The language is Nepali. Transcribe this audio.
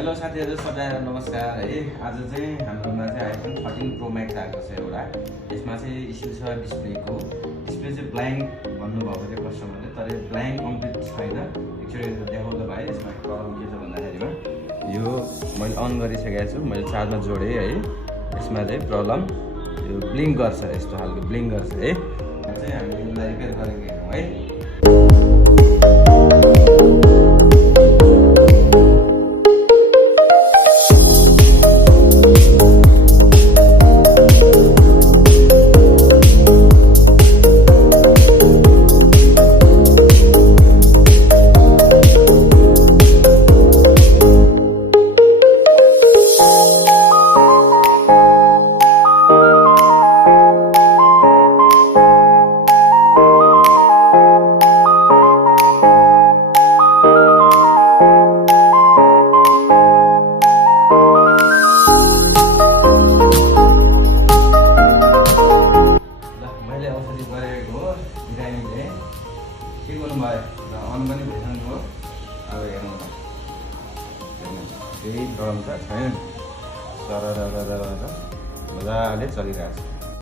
हेलो साथीहरु सबैलाई नमस्कार है। आज चाहिँ हाम्रोमा चाहिँ आइफोन 13 प्रो म्याक्स आएको छ एउटा। यसमा चाहिँ इस्यु छ डिस्प्लेको। डिस्प्ले चाहिँ ब्ल्याङ्क भन्नुभएको थियो कस्टमरले, तर ब्ल्याङ्क कम्प्लिट छैन। एकचोटि देखाउँदा भाइ यसमा प्रब्लम के छ भन्दाखेरिमा यो मैले अन गरिसकेको छु, मैले चार्जमा जोडेँ है। यसमा चाहिँ प्रब्लम यो ब्लिङ्क गर्छ, यस्तो खालको ब्लिङ्क गर्छ है। चाहिँ हामी यसलाई रिपेयर गरेको हेरौँ है। के गर्नुभयो अन पनि भइसक्नु हो। अब हेर्नु केही प्रब्लम त छैन, तर मजाले चलिरहेको छ।